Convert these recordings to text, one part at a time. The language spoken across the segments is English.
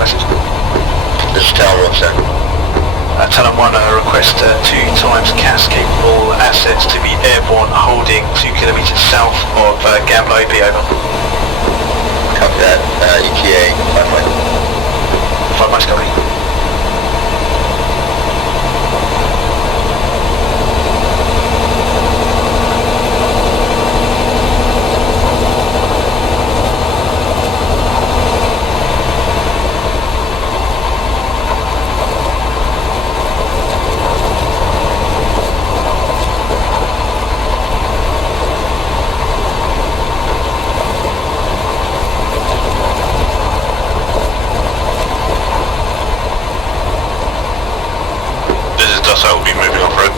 message. This is Tower 1, sir. Talon 1, request 2 times CAS capable assets to be airborne holding 2 kilometres south of Gamblo AP, over. Copy that. ETA 5 miles. 5 miles, copy. So we'll be moving off road.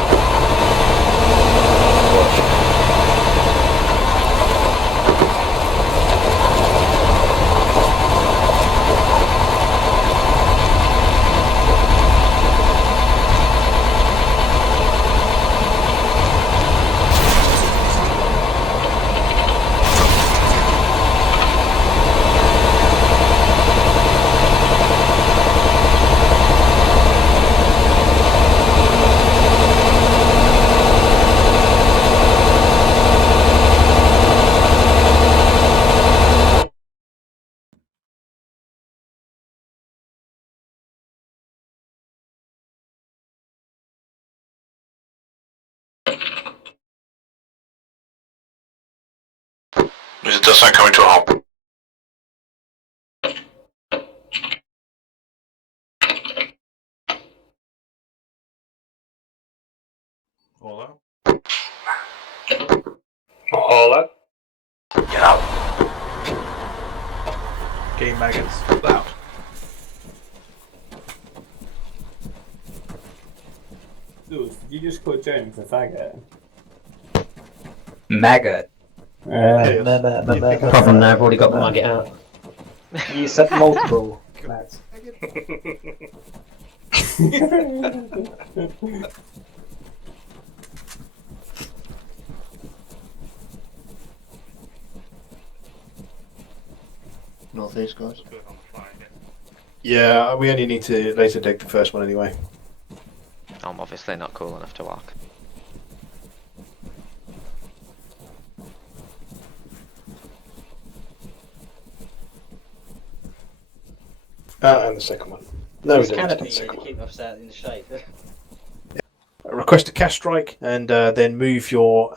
It does not coming to a halt. All out. All up. Yeah. Game maggots. Loud. Dude, you just called James a faggot. Maggot. Problem now, I've already got the maggot out. You said multiple. Max. Northeast, guys. Yeah, we only need to laser dig the first one anyway. I'm obviously not cool enough to walk. And the second one. No, we This don't canopy need the second one. keep us out in the shade. Request a CAS strike and then move your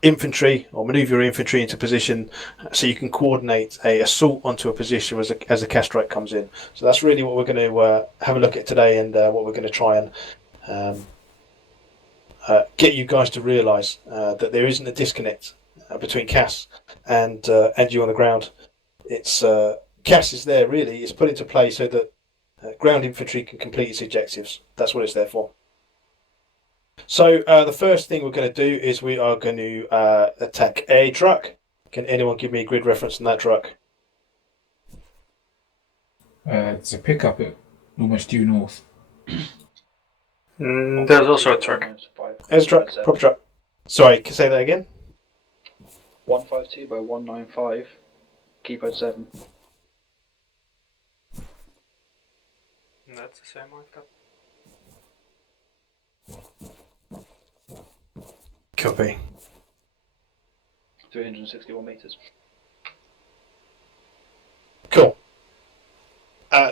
infantry or maneuver your infantry into position so you can coordinate a assault onto a position as a CAS strike comes in. So that's really what we're going to have a look at today, and what we're going to try and get you guys to realise that there isn't a disconnect between CAS and you on the ground. It's CAS is there really. It's put into play so that ground infantry can complete its objectives. That's what it's there for. So the first thing we're going to do is we are going to attack a truck. Can anyone give me a grid reference on that truck? It's a pickup almost due north. There's also a truck. There's a truck, proper truck. Sorry, can you say that again? 152 by 195, keypad 7. That's the same I've got. Copy. 361 metres. Cool.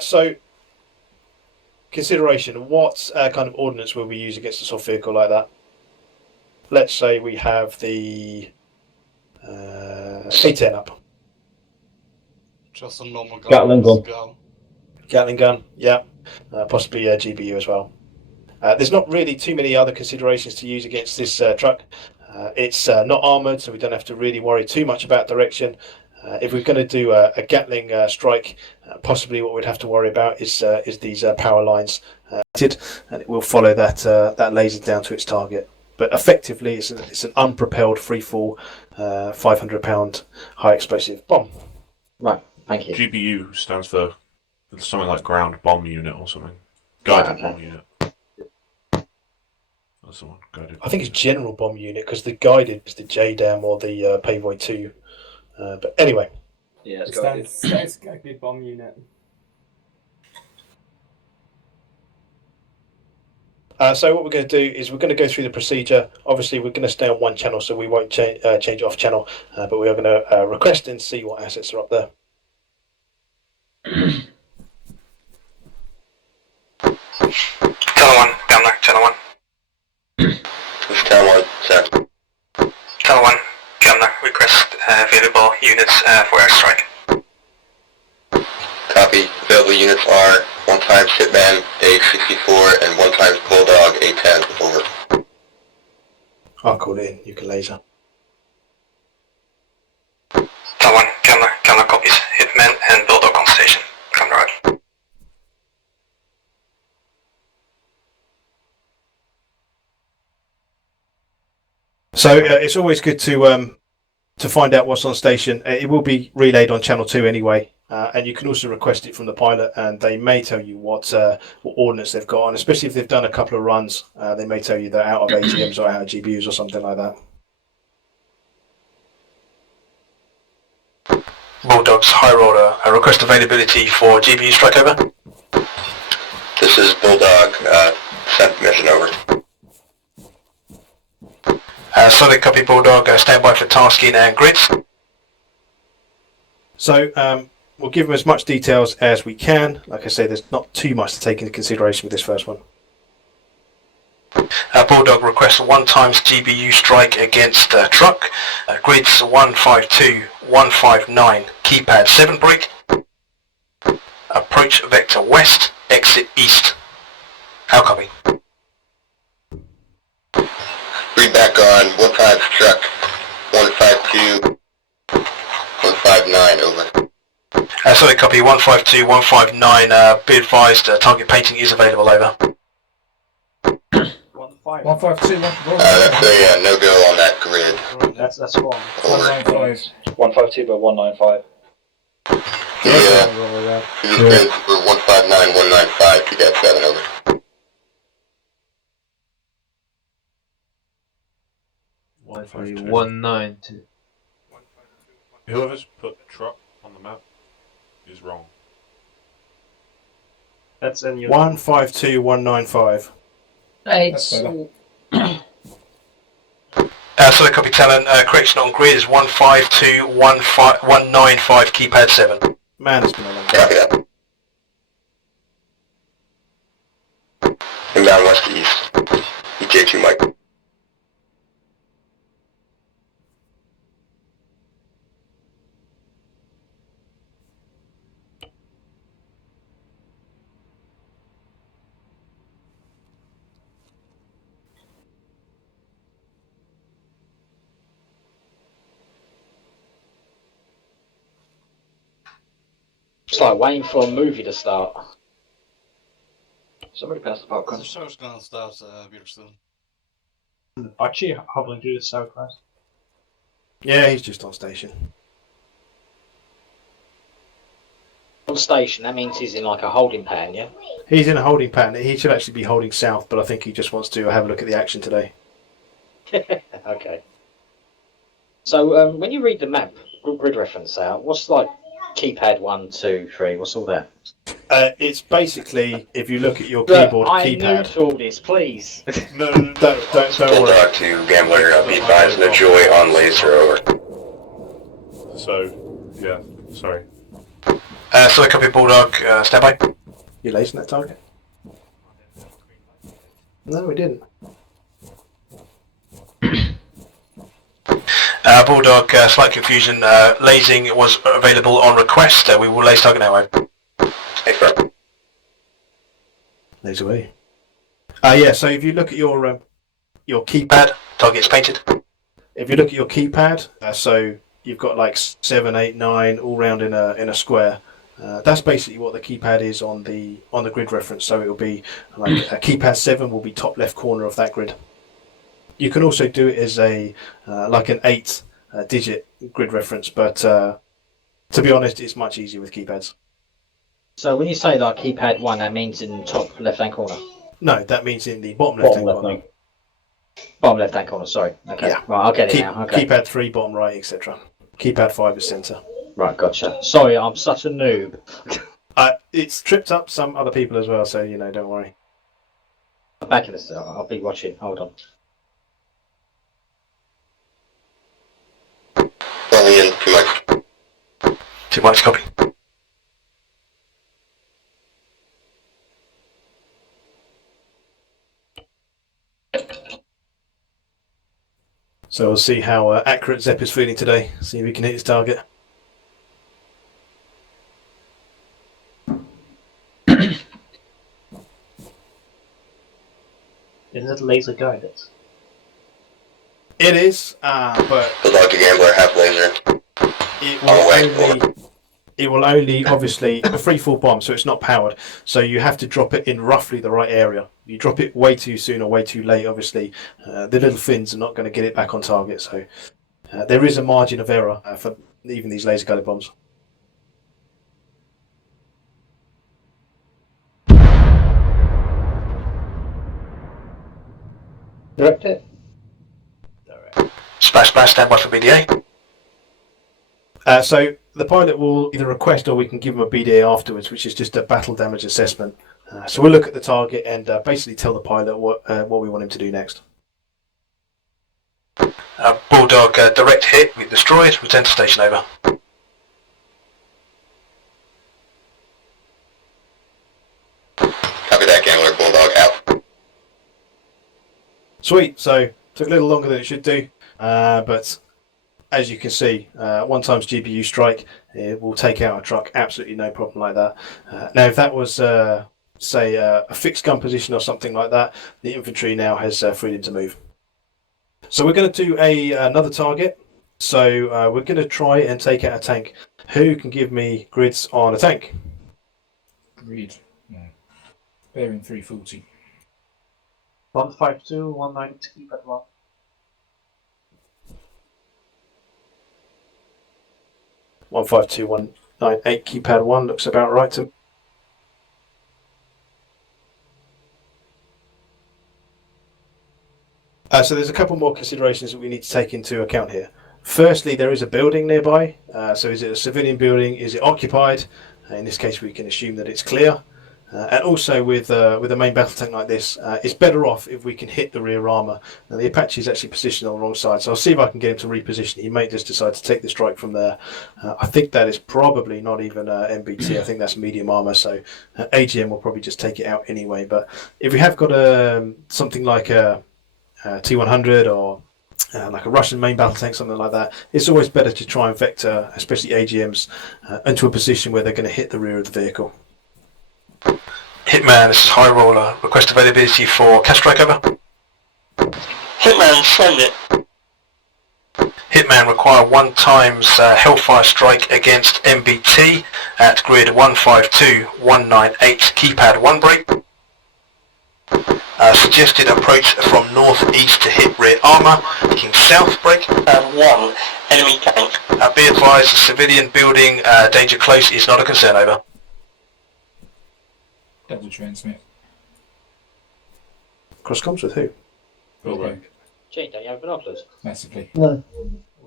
So, consideration, what kind of ordnance will we use against a soft vehicle like that? Let's say we have the A10 up. Just a normal gun. Gatling gun. Gatling gun, yeah. Possibly a GBU as well. There's not really too many other considerations to use against this truck. It's not armoured, so we don't have to really worry too much about direction. If we're going to do a Gatling strike, possibly what we'd have to worry about is these power lines, and it will follow that laser down to its target. But effectively, it's an unpropelled freefall 500-pound high explosive bomb. Right, thank you. GBU stands for something like ground bomb unit or something. Guided bomb unit. That's the one. Guided. I think it's general bomb unit because the guided is the JDAM or the Pavoy 2. But anyway. Yeah, it's guided bomb unit. So what we're going to do is we're going to go through the procedure. Obviously, we're going to stay on one channel, so we won't change off channel, but we are going to request and see what assets are up there. Channel 1, down there, Channel 1. This town 1, send. Channel 1, Gunner, request available units for airstrike. Copy. Available units are 1 times Hitman A64 and 1 times Bulldog A10. Over. I'll call it in. You can laser. Channel 1, Gunner copies. Hitman and Bulldog on station. Gunner out. So it's always good to find out what's on station. It will be relayed on channel 2 anyway, and you can also request it from the pilot, and they may tell you what ordnance they've got on, especially if they've done a couple of runs. They may tell you they're out of ATMs or out of GBUs or something like that. Bulldog's high order. Request availability for GBU strike over. This is Bulldog. Send mission over. Solid copy Bulldog, stand by for tasking and grids. So we'll give them as much details as we can. Like I say, there's not too much to take into consideration with this first one. Bulldog requests 1 times GBU strike against truck. Grids 152, 159, keypad 7 break. Approach vector west, exit east. How copy? Read back on 1 times truck 152 159. Over. Solid copy 152, 159. Be advised, target painting is available. Over. 152, That's a no go on that grid. That's wrong. 195. 152 by 195. Yeah. These grids were 159, 195. You got 7 over. Five, 192. Whoever's put truck on the map is wrong. That's in your 152, 195. It's Solid copy Talon, correction on grid is 152, 195, keypad 7. Man, it's been a long time. Copy that. Inbound west to east. EJ2 Mike. It's like waiting for a movie to start. somebody passed the popcorn. The show's gonna start, Peterson. Archie hobbling through the southwest. Yeah, he's just on station. On station, that means he's in like a holding pattern, yeah? He's in a holding pattern. He should actually be holding south, but I think he just wants to have a look at the action today. Okay. So when you read the map, grid reference out, what's like keypad 1, 2, 3, what's all that? It's basically, if you look at your keyboard I keypad. knew all this, please. No, Don't worry. Bulldog to Gambler, be advised, no joy on laser, over. So, yeah, sorry. Solid copy Bulldog, stand by. You lacing that target? No, we didn't. Bulldog, slight confusion. Lasing was available on request. We will lace target now. Hey, bro. Laser away. Yeah, so if you look at your keypad, Target's painted. if you look at your keypad, so you've got like 7, 8, 9 all round in a square. That's basically what the keypad is on the grid reference. So it will be like a keypad 7 will be top left corner of that grid. You can also do it as a like an 8 digit grid reference, but to be honest, it's much easier with keypads. So when you say like keypad 1, that means in top left-hand corner? No, that means in the bottom left-hand corner. Bottom left-hand corner, sorry. Okay, Yeah. right, I'll get it now. Okay. Keypad 3, bottom right, etc. Keypad 5 is centre. Right, gotcha. Sorry, I'm such a noob. It's tripped up some other people as well, so don't worry. I'm back in this. I'll be watching. Hold on. Only in 2 mics. 2 mics, copy. So we'll see how accurate Zepp is feeling today. See if he can hit his target. Is it laser guided? It is, but The Lucky Gambler half laser. it will only obviously a free fall bomb, so it's not powered. So you have to drop it in roughly the right area. You drop it way too soon or way too late, obviously, the little fins are not going to get it back on target. So there is a margin of error for even these laser guided bombs. Direct it. Splash, stand by for BDA. So the pilot will either request or we can give him a BDA afterwards, which is just a battle damage assessment. So we'll look at the target and basically tell the pilot what we want him to do next. Bulldog, direct hit, we destroyed, return to station, over. Copy that, Gambler. Bulldog out. Sweet, so took a little longer than it should do, but as you can see, 1 times GPU strike, it will take out a truck, absolutely no problem like that. Now if that was, say, a fixed gun position or something like that, the infantry now has freedom to move. So we're going to do another target, so we're going to try and take out a tank. Who can give me grids on a tank? Agreed. No. Bearing 340. 152, 190, keep at 1. One 152-198 keypad 1 looks about right to me. So there's a couple more considerations that we need to take into account here. Firstly, there is a building nearby. So is it a civilian building? Is it occupied? In this case, we can assume that it's clear. And also with a main battle tank like this, it's better off if we can hit the rear armour. Now the Apache is actually positioned on the wrong side, so I'll see if I can get him to reposition. He may just decide to take the strike from there. I think that is probably not even MBT, I think that's medium armour, so AGM will probably just take it out anyway. But if we have got something like a T100 or like a Russian main battle tank, something like that, it's always better to try and vector, especially AGMs, into a position where they're going to hit the rear of the vehicle. Hitman, this is High Roller. Request availability for cast strike, over. Hitman, send it. Hitman, require 1 times Hellfire strike against MBT at grid 152-198, keypad 1 break. Suggested approach from northeast to hit rear armour, looking south break. 1, enemy tank. Be advised, the civilian building danger close is not a concern, over. Double transmit. Cross comms with who? Bulldog. Gee, don't you have binoculars? Massively. No.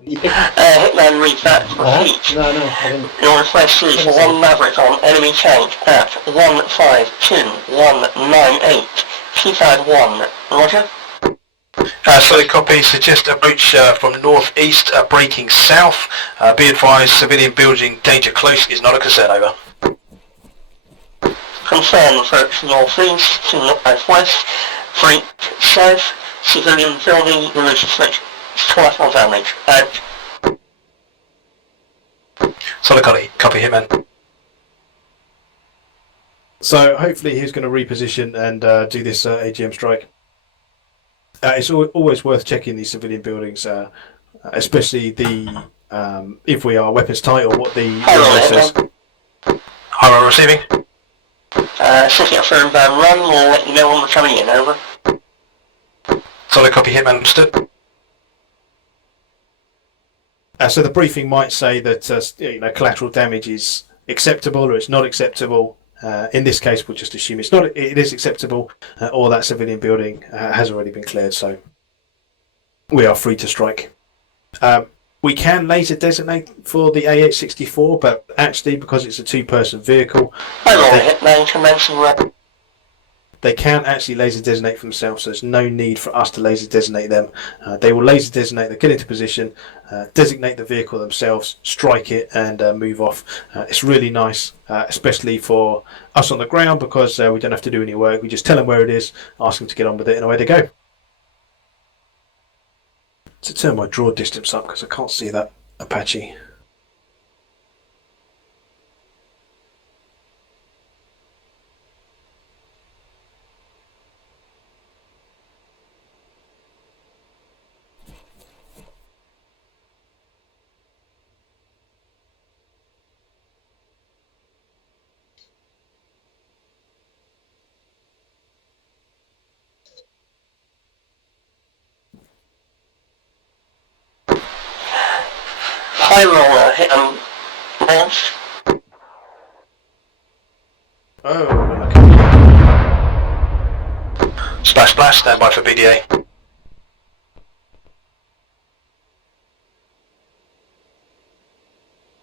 You pick Hitman, read that. Repeat. No, I didn't. Your request is 1 Maverick on enemy tank at 152-198. Keypad 1. Roger? Solid copy. Suggest approach from northeast, breaking south. Be advised, civilian building danger close is not a concern, over. Confirm approach northeast to northwest. Break south. Civilian building restricted. Collateral damage. Out. Solid copy, Hitman. So hopefully he's going to reposition and do this AGM strike. It's always worth checking these civilian buildings, especially the if we are weapons tight or what the says. High Roller receiving. Setting up for a run, we'll let you know when we're coming in, over. Solid copy, Hitman, understood. So the briefing might say that collateral damage is acceptable or it's not acceptable. In this case, we'll just assume it is acceptable, or that civilian building has already been cleared, so we are free to strike. We can laser designate for the AH-64, but actually, because it's a 2-person vehicle, Hi, Hitman, commencing run. they can actually laser designate for themselves, so there's no need for us to laser designate them. They will laser designate, they get into position, designate the vehicle themselves, strike it, and move off. It's really nice, especially for us on the ground, because we don't have to do any work. We just tell them where it is, ask them to get on with it, and away they go. To turn my draw distance up because I can't see that Apache. High roller hit launch. Oh, okay. Splash, splash, stand by for BDA.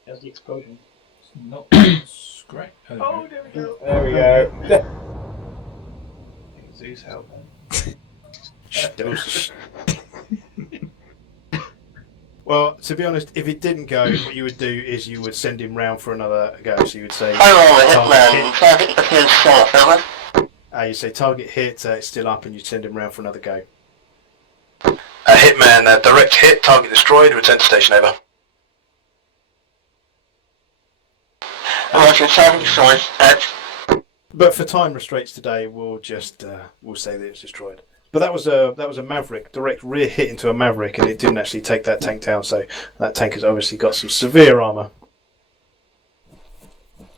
There's the explosion. It's not great. Oh, there we go. There we go. Zeus help man. Well, to be honest, if it didn't go, what you would do is you would send him round for another go. So you would say, High roller hit target appears still off, over. you say target hit, it's still up, and you send him round for another go. Hitman, direct hit, target destroyed, return to station, over. Roger, target destroyed, But for time restraints today, we'll just we'll say that it's destroyed. But that was a Maverick, direct rear hit into a Maverick, and it didn't actually take that tank down. So that tank has obviously got some severe armour.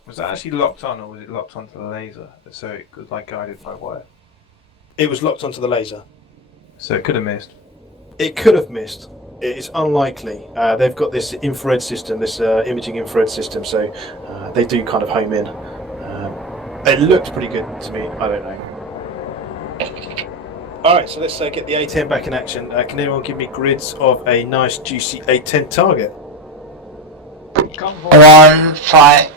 Was that actually locked on, or was it locked onto the laser? So it was like guided by wire. It was locked onto the laser. So it could have missed. It could have missed. It's unlikely. They've got this infrared system, this imaging infrared system, so they do kind of home in. It looked pretty good to me. I don't know. Alright, so let's get the A10 back in action. Can anyone give me grids of a nice juicy A10 target? 1 5.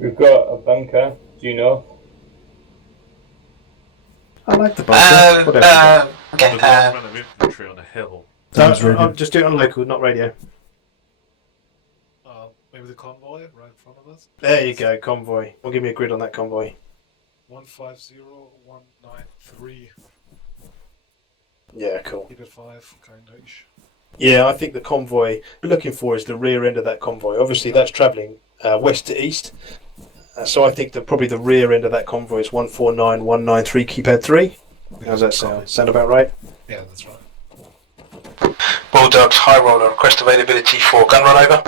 We've got a bunker, do you know? I like the bunker. Whatever. There's a large amount of infantry on a hill. I'm just doing it on local, not radio. Maybe the convoy right in front of us? There you go, convoy. Well, give me a grid on that convoy. 150, 193. Yeah, cool. Keep it 5, kind-ish. Yeah, I think the convoy we're looking for is the rear end of that convoy. Obviously, that's travelling west to east. So I think that probably the rear end of that convoy is 149, 193, keypad 3. How's that sound? Sound about right? Yeah, that's right. Bulldogs, high roller, request availability for gun run, over.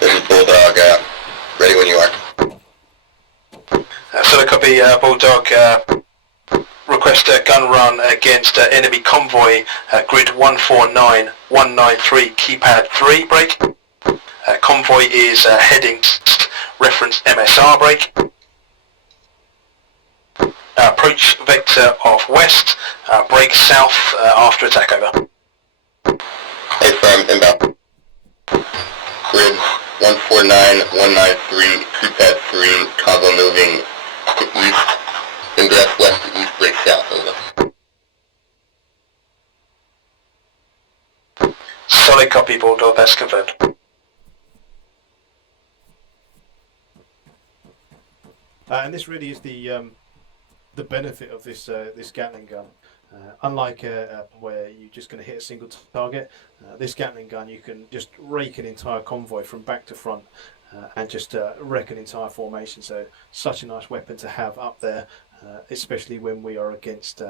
This is Bulldog, ready when you are. Solid copy, Bulldog, request a gun run against enemy convoy, grid 149, 193, keypad 3, break. Convoy is heading reference MSR, break. Approach vector of west, break south after attack, over. Hey, firm, inbound. Grid 149, 193, keypad 3, Congo moving to east, ingress west to east, break south, over. Solid copy, Bulldog, that's confirmed. And this really is the benefit of this this Gatling gun. Unlike where you're just going to hit a single target, this Gatling gun you can just rake an entire convoy from back to front and just wreck an entire formation. So such a nice weapon to have up there, especially when we are against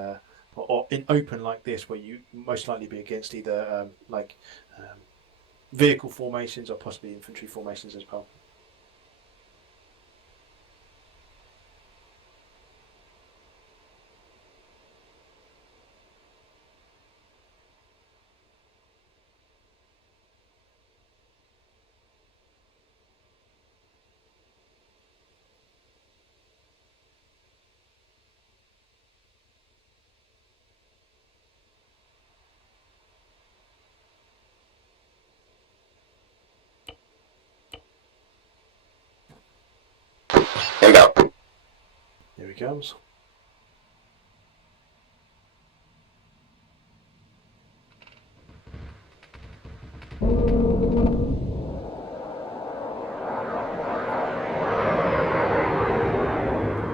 or in open like this, where you most likely be against either vehicle formations or possibly infantry formations as well. he comes.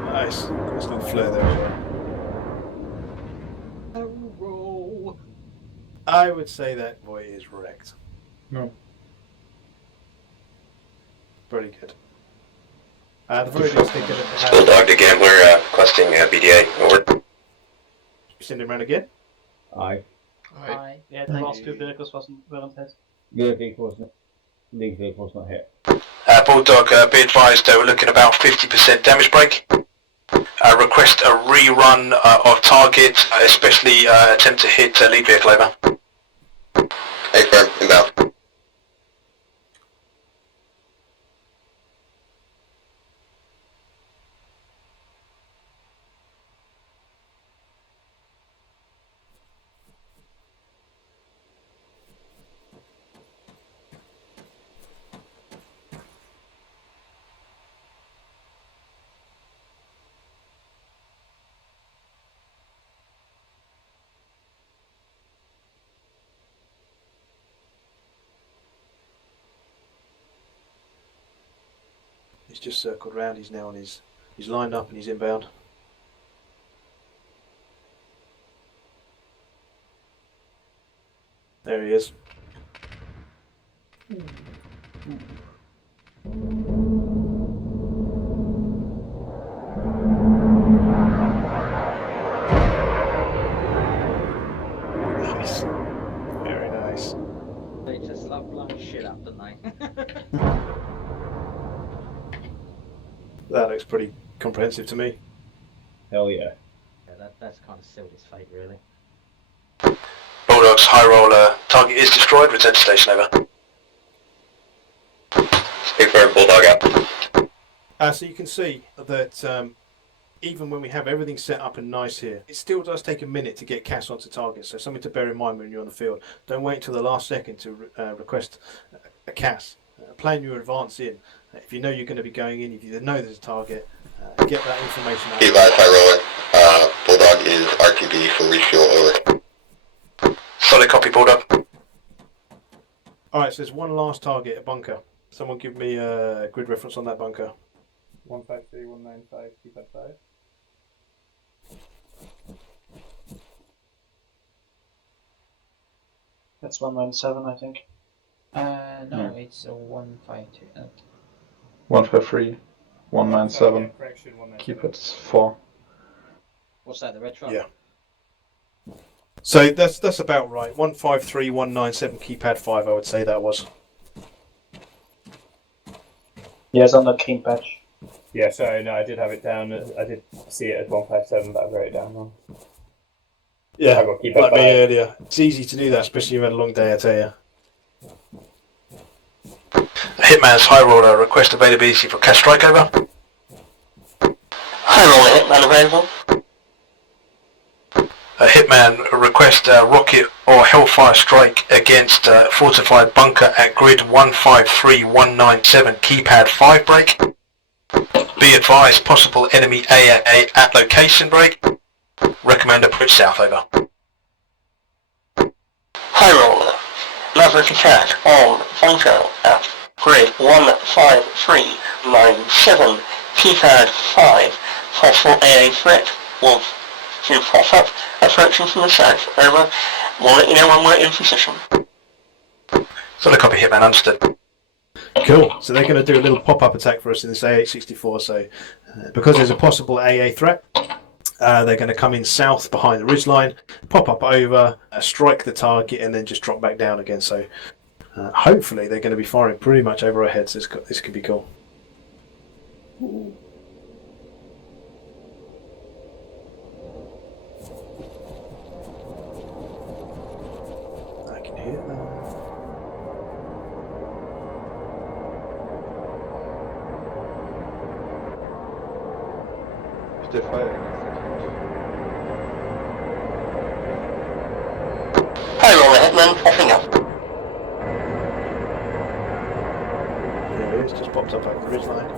Nice. Nice little flare there. Roll. I would say that boy is wrecked. No. Pretty good. The very least thing that Bulldog to Gambler, requesting BDA. Over. send him around again. Aye. Aye. Yeah, the last two vehicles weren't hit. Your vehicle's not. League vehicle's not hit. Bulldog, be advised, we're looking about 50% damage break. Request a rerun of target, especially attempt to hit lead vehicle over. Hey, firm, inbound. He's just circled round. He's now on his. He's lined up and he's inbound. There he is. Nice. Very nice. They just love blowing shit up, don't they? That looks pretty comprehensive to me. Hell yeah. Yeah, that's kind of sealed his fate, really. Bulldogs, high roller, target is destroyed, return to station over. Hey, firm, Bulldog out. So you can see that even when we have everything set up and nice here, it still does take a minute to get CAS onto target. So something to bear in mind when you're on the field. Don't wait until the last second to request a CAS. Plan your advance in. If you know you're going to be going in, if you know there's a target, get that information out. Be advised, high roller. Bulldog is RTB for refuel, over. Solid copy, Bulldog. Alright, so there's one last target, a bunker. Someone give me a grid reference on that bunker. 153, 195, keep at 5. That's 197, I think. No, it's a 152. 153, 197, keep it 4. What's that, the red truck? Yeah. So that's about right. 153, 197, keypad 5, I would say that was. Yes, on the key patch. Yeah, sorry, no, I did have it down. I did see it as 157, but I wrote it down wrong. Yeah, I've got keypad like me 5. earlier. It's easy to do that, especially if you've had a long day, I tell you. Hitman's high roller, request availability for CAS strike over. High roller, hitman available. Hitman, request rocket or hellfire strike against fortified bunker at grid 153197, keypad 5 break. Be advised, possible enemy AAA at location break. Recommend approach south over. High roller. Maverick attack on bunker at grid 15397, keypad 5. Possible AA threat will pop up, approaching from the south. Over. We'll let you know when we're in position. Solid copy, Hitman, understood. Cool. So they're going to do a little pop-up attack for us in this AH-64. So because there's a possible AA threat, they're going to come in south behind the ridgeline, pop up over, strike the target, and then just drop back down again. So hopefully they're going to be firing pretty much over our heads. This could be cool. I can hear them. They're firing. High roller, hitman popping up. There it is, just popped up over the ridgeline.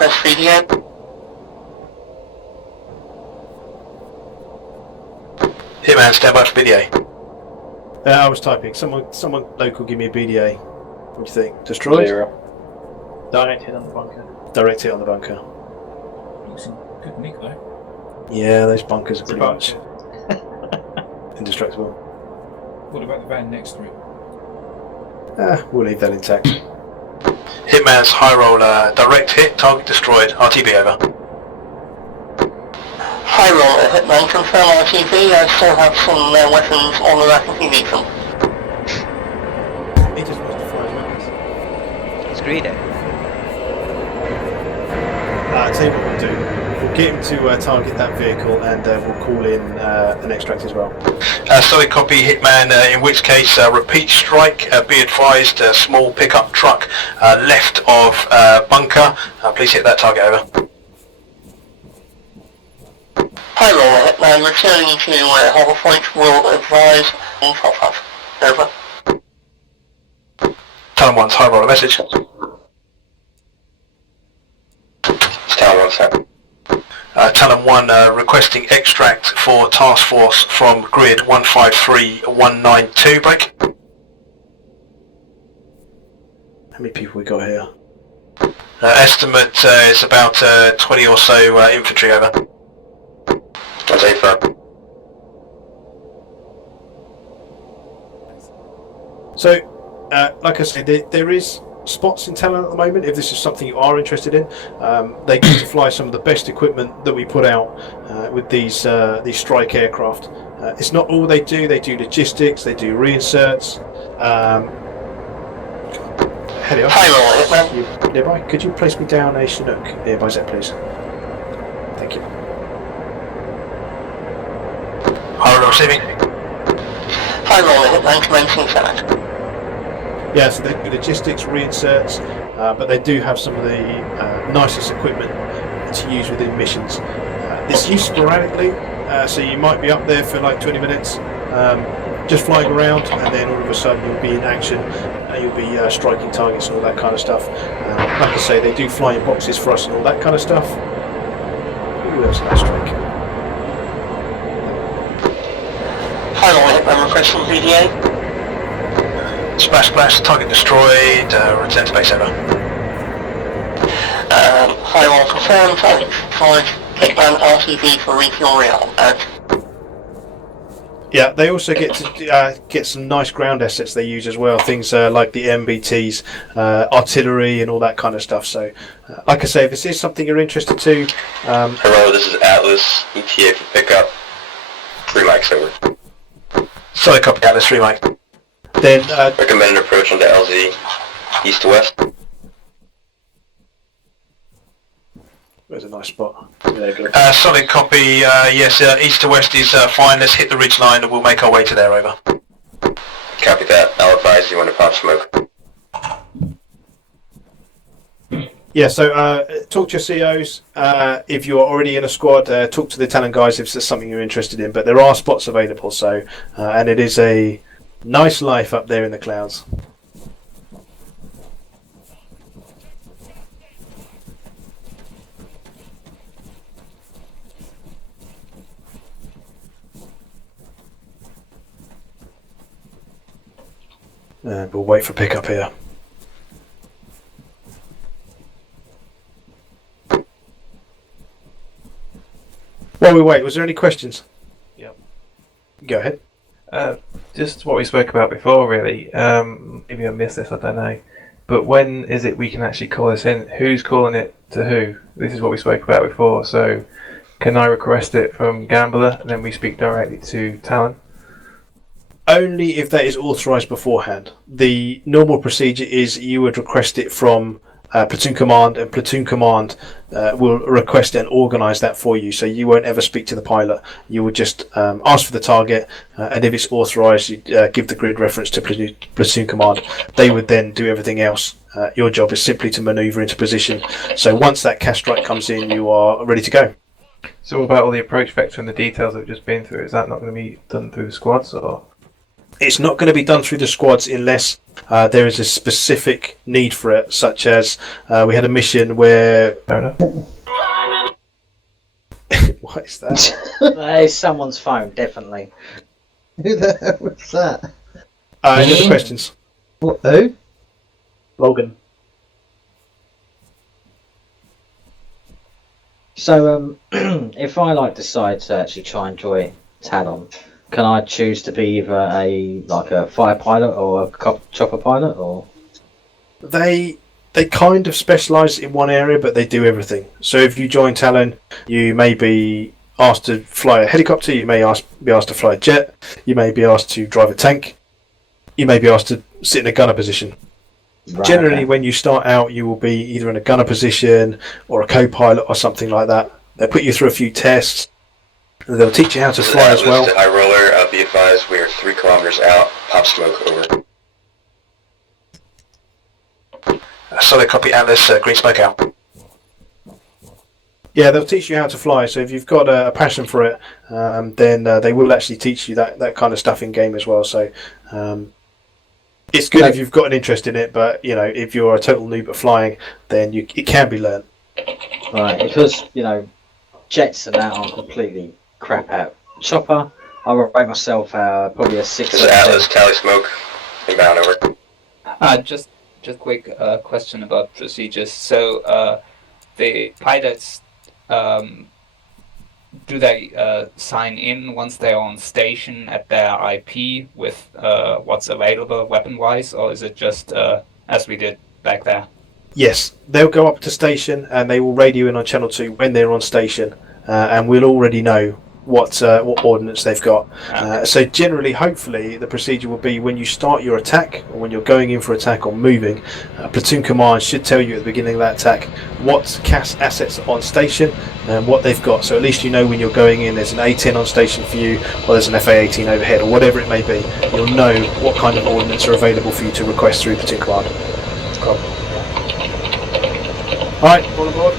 request VDA. Hitman, stand by for BDA. I was typing. Someone local, give me a BDA. What do you think? Destroyed? 0. Direct hit on the bunker. Direct hit on the bunker. Looks in good nick though. Yeah, those bunkers are It's a pretty much bunker. indestructible. What about the van next to it? We'll leave that intact. Hitman's high roller, direct hit, target destroyed. RTB over. High roller, Hitman, confirm RTV. I still have some weapons on the rack if you need them. He just wants to fly around. It's greedy. I'll tell you what we'll do. We'll get him to target that vehicle and we'll call in an extract as well. Solid copy, Hitman, in which case repeat strike, be advised, small pickup truck left of bunker. Please hit that target, over. High roller, Hitman, returning to Harbour Point, will advise on top of. Over. Talon 1's high roller message. Tower 1, sir. Talon 1 requesting extract for task force from grid 153192, break. How many people we got here? Estimate is about 20 or so infantry, over. That's A firm. So, like I said, there is spots in Talon at the moment. If this is something you are interested in, they get to fly some of the best equipment that we put out with these strike aircraft. It's not all they do. They do logistics. They do reinserts. Heli off. High roller, Hitman. You nearby? Could you place me down a Chinook nearby Zet, please? Thank you. High roller receiving. High roller, Hitman, commencing Senate. Yeah, so they do logistics, reinserts, but they do have some of the nicest equipment to use within missions. It's used sporadically, so you might be up there for like 20 minutes, just flying around, and then all of a sudden you'll be in action, and you'll be striking targets and all that kind of stuff. Like I say, they do fly in boxes for us and all that kind of stuff. Ooh, that's a nice strike. High roller, Hitman, requesting VDA. Splash, target destroyed, return to base, over. High roller confirmed, target 5, Hitman, RTV for regional rail. Yeah, they also get to get some nice ground assets they use as well. Things like the MBTs, artillery, and all that kind of stuff. So, like I say, if this is something you're interested to, Hello, this is Atlas, ETA for pickup. 3 mics over. Solid copy, Atlas 3 Mike. then Recommended approach onto LZ, east to west. there's a nice spot. There you go. Solid copy, yes, east to west is fine. Let's hit the ridge line and we'll make our way to there, over. Copy that. I'll advise you when to pop smoke. Yeah, so talk to your COs. If you're already in a squad, talk to the Talon guys if there's something you're interested in. But there are spots available, so and it is a nice life up there in the clouds. We'll wait for pickup here. While we wait, was there any questions? Yep. Go ahead. Just what we spoke about before, really. Maybe I missed this, I don't know. But when is it we can actually call this in? Who's calling it to who? This is what we spoke about before. So, can I request it from Gambler and then we speak directly to Talon? Only if that is authorised beforehand. The normal procedure is you would request it from Platoon Command, and Platoon Command will request and organise that for you. So you won't ever speak to the pilot. You would just ask for the target, and if it's authorised, you give the grid reference to Platoon Command. They would then do everything else. Your job is simply to manoeuvre into position. So once that cash strike comes in, you are ready to go. So what about all the approach vector and the details that we've just been through? Is that not going to be done through the squads, or? It's not going to be done through the squads unless there is a specific need for it, such as we had a mission where... Fair enough. What is that? That is someone's phone, definitely. Who the hell was that? Any other questions? What, who? Logan. So, if I decide to actually try and join Talon, can I choose to be either a fire pilot or a chopper pilot, or? They kind of specialise in one area, but they do everything. So if you join Talon, you may be asked to fly a helicopter, you may be asked to fly a jet, you may be asked to drive a tank, you may be asked to sit in a gunner position. Right, Generally, okay. when you start out, you will be either in a gunner position or a co-pilot or something like that. They'll put you through a few tests. And they'll teach you how to fly as well. High roller, be advised, we are 3 kilometers out. Pop smoke, over. Solid copy, Atlas, green smoke out. Yeah, they'll teach you how to fly. So if you've got a passion for it, then they will actually teach you that kind of stuff in game as well. So it's good if you've got an interest in it, but if you're a total noob at flying, then it can be learned. Right, because jets and that are completely crap out. Chopper, I will rate myself probably a 6. This is Atlas, tally smoke, inbound, over. Just quick question about procedures. So the pilots, do they sign in once they're on station at their IP with what's available weapon-wise, or is it just as we did back there? Yes, they'll go up to station and they will radio in on channel 2 when they're on station, and we'll already know what ordnance they've got. So generally, hopefully, the procedure will be when you start your attack or when you're going in for attack or moving, platoon command should tell you at the beginning of that attack what CAS assets are on station and what they've got. So at least you know when you're going in there's an A-10 on station for you, or there's an FA-18 overhead, or whatever it may be. You'll know what kind of ordnance are available for you to request through platoon command. Cool. Alright, all aboard.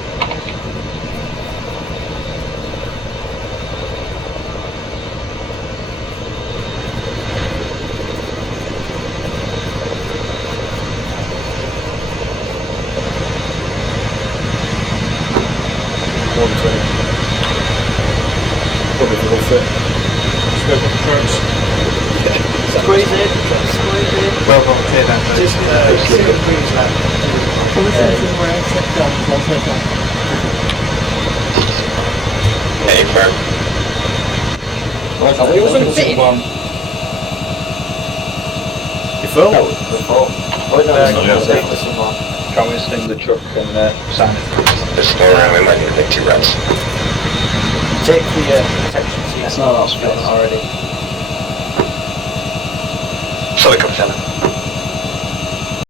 Probably for all fit. Scope on the turns. Squeeze it, squeeze it. Well volunteered that. Just squeeze that. Hey, firm. Oh, it wasn't fitting. You full? No, the ball. Try and sling the truck and sign it. Just go around, we might need to take 2 rounds. Take the protection seat. That's not our split already. Solid copy, Talon.